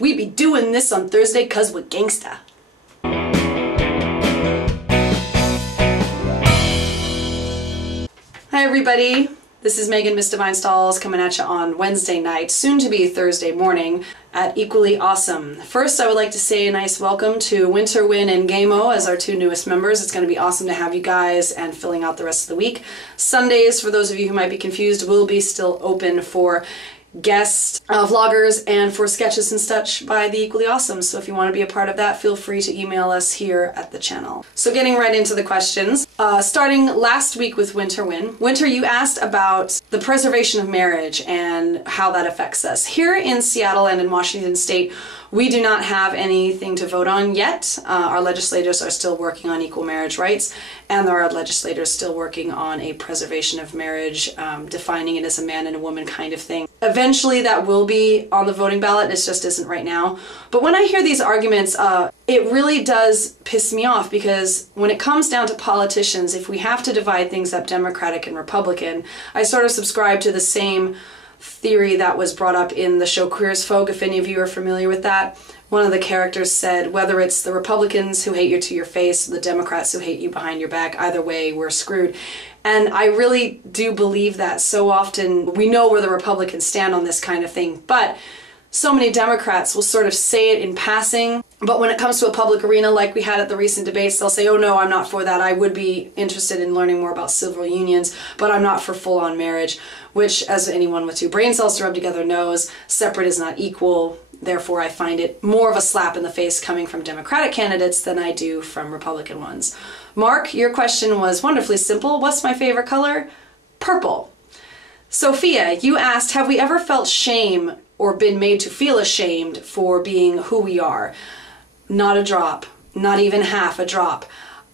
We be doing this on Thursday 'cause we're gangsta. Hi everybody, this is Megan missdivinestalls coming at you on Wednesday night, soon to be Thursday morning at Equally Awesome. First, I would like to say a nice welcome to Winterwin and Gameo as our two newest members. It's going to be awesome to have you guys and filling out the rest of the week. Sundays, for those of you who might be confused, will be still open for guest vloggers and for sketches and such by the Equally Awesome. So if you want to be a part of that, feel free to email us here at the channel. So getting right into the questions, starting last week with Winterwin. Winter, you asked about the preservation of marriage and how that affects us. Here in Seattle and in Washington State, we do not have anything to vote on yet. Our legislators are still working on equal marriage rights, and there are legislators still working on a preservation of marriage, defining it as a man and a woman kind of thing. Eventually that will be on the voting ballot, it just isn't right now. But when I hear these arguments, it really does piss me off, because when it comes down to politicians, if we have to divide things up Democratic and Republican, I sort of subscribe to the same theory that was brought up in the show Queer as Folk, if any of you are familiar with that. One of the characters said, whether it's the Republicans who hate you to your face, or the Democrats who hate you behind your back, either way, we're screwed. And I really do believe that. So often we know where the Republicans stand on this kind of thing, but so many Democrats will sort of say it in passing, but when it comes to a public arena like we had at the recent debates, they'll say, oh no, I'm not for that. I would be interested in learning more about civil unions, but I'm not for full-on marriage, which, as anyone with two brain cells to rub together knows, separate is not equal. Therefore, I find it more of a slap in the face coming from Democratic candidates than I do from Republican ones. Mark, your question was wonderfully simple. What's my favorite color? Purple. Sophia, you asked, have we ever felt shame or been made to feel ashamed for being who we are? Not a drop. Not even half a drop.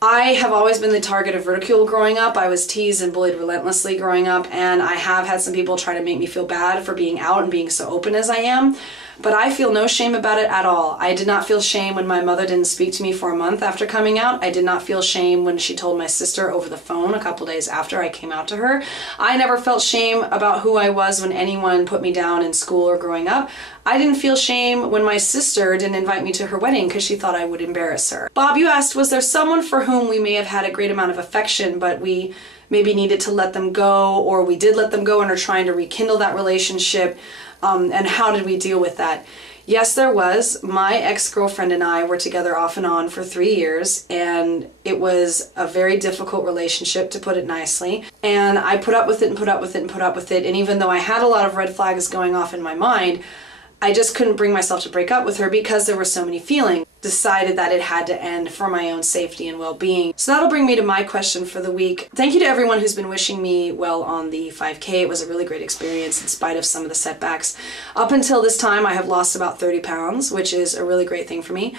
I have always been the target of ridicule growing up. I was teased and bullied relentlessly growing up, and I have had some people try to make me feel bad for being out and being so open as I am. But I feel no shame about it at all. I did not feel shame when my mother didn't speak to me for a month after coming out. I did not feel shame when she told my sister over the phone a couple days after I came out to her. I never felt shame about who I was when anyone put me down in school or growing up. I didn't feel shame when my sister didn't invite me to her wedding because she thought I would embarrass her. Bob, you asked, was there someone for whom we may have had a great amount of affection, but we maybe needed to let them go, or we did let them go and are trying to rekindle that relationship? And how did we deal with that? Yes, there was. My ex-girlfriend and I were together off and on for 3 years, and it was a very difficult relationship, to put it nicely. And I put up with it and put up with it and put up with it, and even though I had a lot of red flags going off in my mind, I just couldn't bring myself to break up with her because there were so many feelings. Decided that it had to end for my own safety and well-being. So that'll bring me to my question for the week. Thank you to everyone who's been wishing me well on the 5K. It was a really great experience in spite of some of the setbacks. Up until this time, I have lost about 30 pounds, which is a really great thing for me.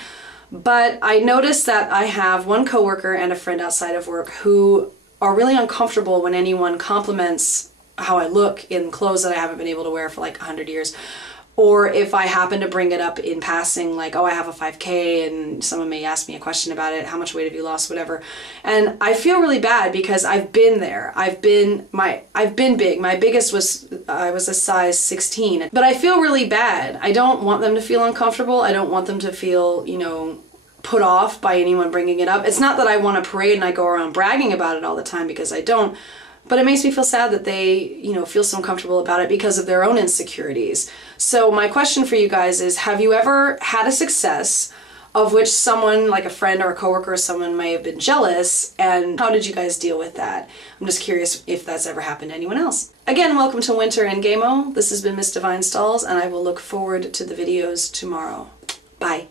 But I noticed that I have one coworker and a friend outside of work who are really uncomfortable when anyone compliments how I look in clothes that I haven't been able to wear for like 100 years. Or if I happen to bring it up in passing, like, oh, I have a 5K, and someone may ask me a question about it, how much weight have you lost, whatever. And I feel really bad because I've been there. I've been big. My biggest was, I was a size 16. But I feel really bad. I don't want them to feel uncomfortable. I don't want them to feel, you know, put off by anyone bringing it up. It's not that I want to parade and I go around bragging about it all the time, because I don't. But it makes me feel sad that they, you know, feel so uncomfortable about it because of their own insecurities. So my question for you guys is, have you ever had a success of which someone, like a friend or a coworker or someone, may have been jealous, and how did you guys deal with that? I'm just curious if that's ever happened to anyone else. Again, welcome to Winter and Gameo. This has been Missdivinestalls, and I will look forward to the videos tomorrow. Bye.